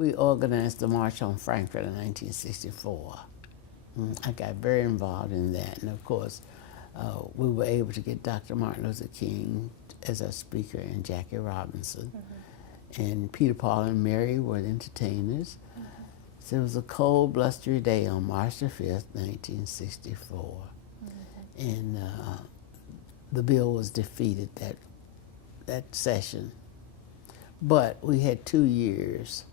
we organized the March on Frankfort in 1964. I got very involved in that, and of course, we were able to get Dr. Martin Luther King as our speaker and Jackie Robinson. And Peter, Paul, and Mary were the entertainers. So it was a cold, blustery day on March the 5th, 1964. And the bill was defeated that session. But we had 2 years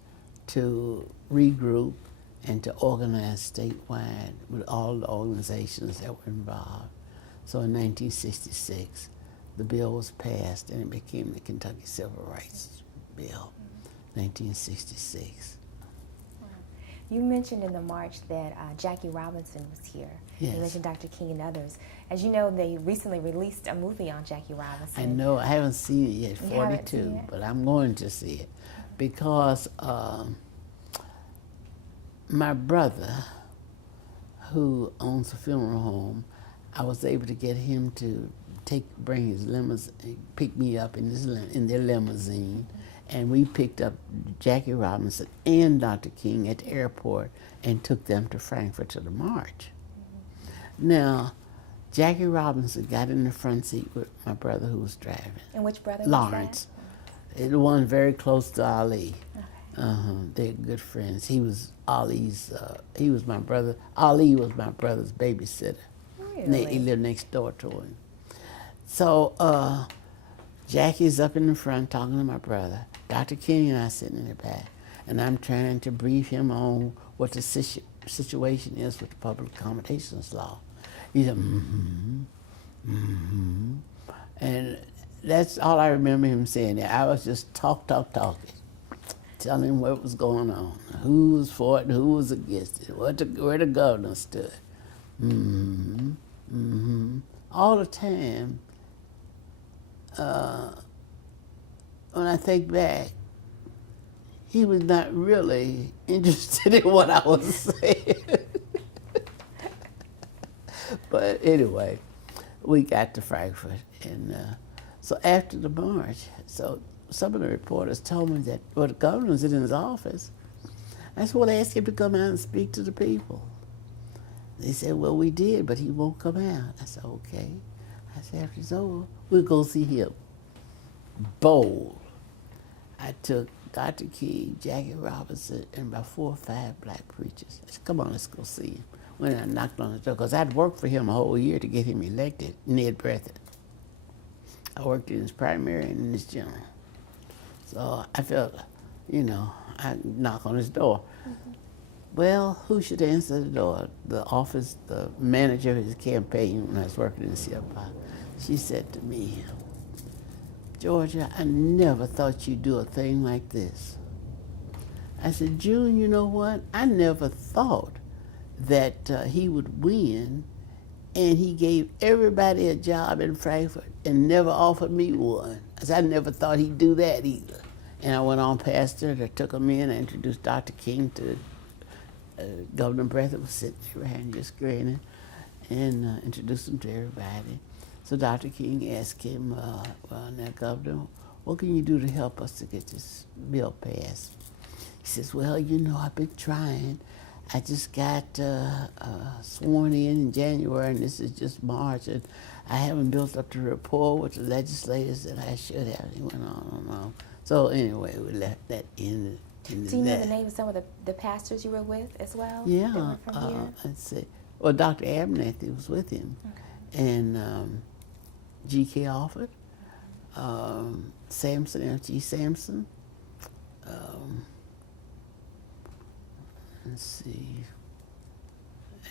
to regroup and to organize statewide with all the organizations that were involved. So in 1966, the bill was passed and it became the Kentucky Civil Rights Bill, 1966. You mentioned in the march that Jackie Robinson was here. Yes. You mentioned Dr. King and others. As you know, they recently released a movie on Jackie Robinson. I know, I haven't seen it yet, 42, but I'm going to see it because my brother, who owns a funeral home, I was able to get him to bring his limousine, pick me up in their limousine, and we picked up Jackie Robinson and Dr. King at the airport and took them to Frankfort to the march. Now, Jackie Robinson got in the front seat with my brother who was driving. And which brother Lawrence. Was that? The one very close to Ali. Okay. They're good friends. He was Ali's, he was my brother. Ali was my brother's babysitter. Really? He lived next door to him. So Jackie's up in the front talking to my brother. Dr. King and I sitting in the back. And I'm trying to brief him on what the situation is with the public accommodations law. He said, And that's all I remember him saying. I was just talking, telling him what was going on, who was for it and who was against it, where the governor stood. All the time, when I think back, he was not really interested in what I was saying. But anyway, we got to Frankfort, and so after the march, so some of the reporters told me that, well, the governor was in his office. I said, well, they asked him to come out and speak to the people. They said, well, we did, but he won't come out. I said, okay. I said, after it's over, we'll go see him. Bold. I took Dr. King, Jackie Robinson, and about 4 or 5 black preachers. I said, come on, let's go see him. When I knocked on the door, because I'd worked for him a whole year to get him elected, Ned Breathitt. I worked in his primary and in his general. So I felt, I'd knock on his door. Well, who should answer the door? The manager of his campaign when I was working in CFI. She said to me, Georgia, I never thought you'd do a thing like this. I said, June, you know what? I never thought that he would win, and he gave everybody a job in Frankfort and never offered me one. I said, I never thought he'd do that either. And I went on past her, I took him in, I introduced Dr. King to Governor Breathitt was sitting there behind just grinning, and introduced him to everybody. So Dr. King asked him, well, now, Governor, what can you do to help us to get this bill passed? He says, well, I've been trying. I just got sworn in January, and this is just March, and I haven't built up the rapport with the legislators that I should have. He went on and on. So anyway, we left that in. Do you know the name of some of the pastors you were with as well? Yeah, let's see. Well, Dr. Abernathy was with him, and G.K. Alford, Sampson, F.G. Sampson. Let's see,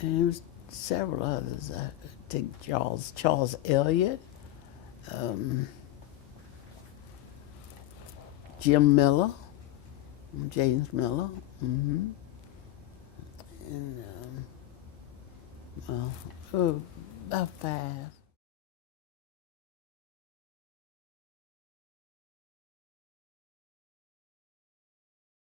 and there was several others. I think Charles Elliott, Jim Miller, James Miller, and well, about 5.